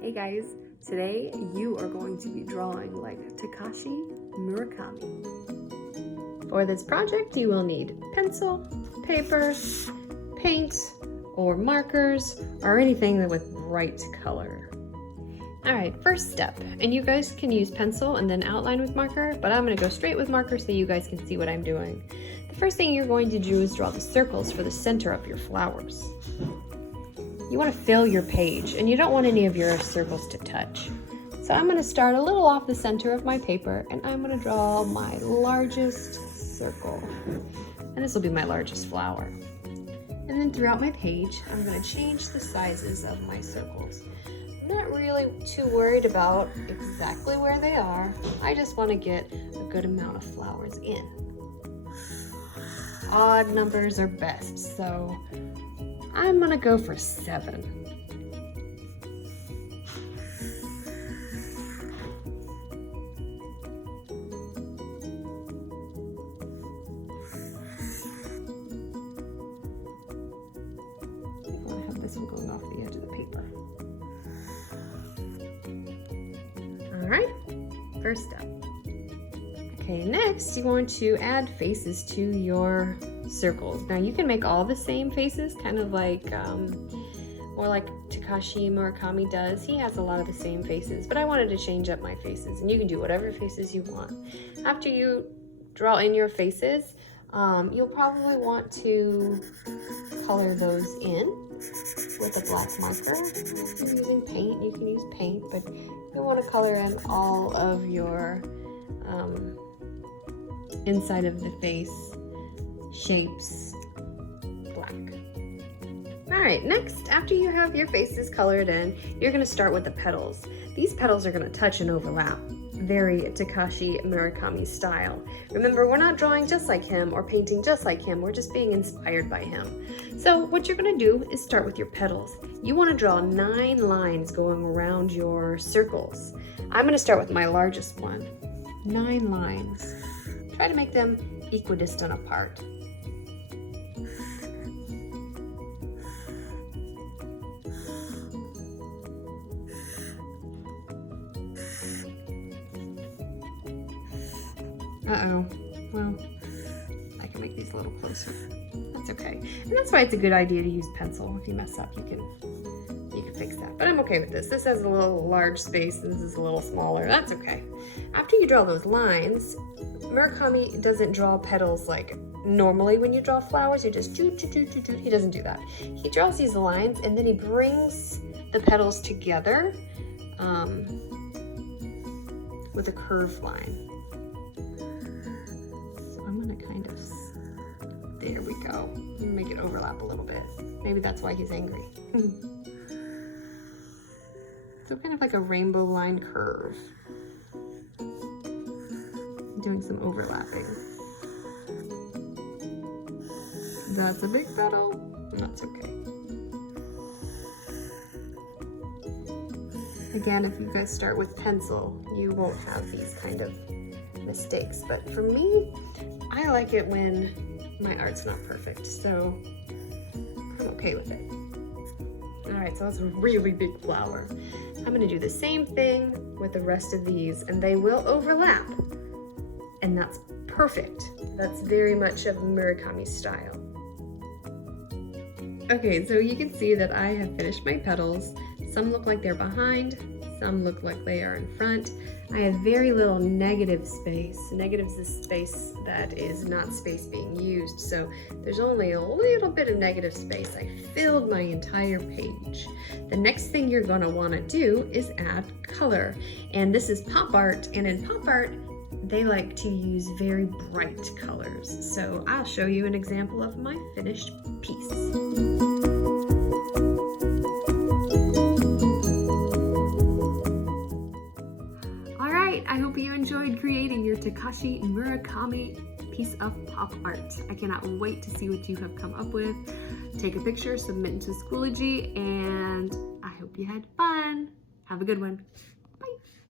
Hey guys, today you are going to be drawing like Takashi Murakami. For this project you will need pencil, paper, paint, or markers, or anything with bright color. Alright, first step, and you guys can use pencil and then outline with marker, but I'm going to go straight with marker so you guys can see what I'm doing. The first thing you're going to do is draw the circles for the center of your flowers. You want to fill your page, and you don't want any of your circles to touch. So I'm going to start a little off the center of my paper, and I'm going to draw my largest circle. And this will be my largest flower. And then throughout my page, I'm going to change the sizes of my circles. I'm not really too worried about exactly where they are. I just want to get a good amount of flowers in. Odd numbers are best, so I'm gonna go for 7. I want to have this one going off the edge of the paper. All right, first step. Okay, next you want to add faces to your circles. Now you can make all the same faces, kind of like more like Takashi Murakami does. He has a lot of the same faces, but I wanted to change up my faces, and you can do whatever faces you want. After you draw in your faces, you'll probably want to color those in with a black marker. If you're using paint, you can use paint, but you want to color in all of your inside of the face shapes black. All right, next, after you have your faces colored in, you're going to start with the petals. These petals are going to touch and overlap, very Takashi Murakami style. Remember, we're not drawing just like him or painting just like him, we're just being inspired by him. So what you're going to do is start with your petals. You want to draw 9 lines going around your circles. I'm going to start with my largest one. 9 lines. Try to make them equidistant apart. Uh-oh, well, I can make these a little closer. That's okay. And that's why it's a good idea to use pencil. If you mess up, you can fix that. But I'm okay with this. This has a little large space, and this is a little smaller. That's okay. After you draw those lines, Murakami doesn't draw petals like normally when you draw flowers. You just do. He doesn't do that. He draws these lines, and then he brings the petals together with a curved line. I'm gonna kind of, there we go. Make it overlap a little bit. Maybe that's why he's angry. So kind of like a rainbow line curve. Doing some overlapping. That's a big petal. That's okay. Again, if you guys start with pencil, you won't have these kind of mistakes. But for me, I like it when my art's not perfect, so I'm okay with it. All right, so that's a really big flower. I'm gonna do the same thing with the rest of these, and they will overlap, and that's perfect. That's very much of Murakami style. Okay, so you can see that I have finished my petals. Some look like they're behind, some look like they are in front. I have very little negative space. Negative is the space that is not space being used, so there's only a little bit of negative space. I filled my entire page. The next thing you're going to want to do is add color, and this is pop art, and in pop art they like to use very bright colors. So I'll show you an example of my finished piece. I hope you enjoyed creating your Takashi Murakami piece of pop art. I cannot wait to see what you have come up with. Take a picture, submit it to Schoology, and I hope you had fun. Have a good one.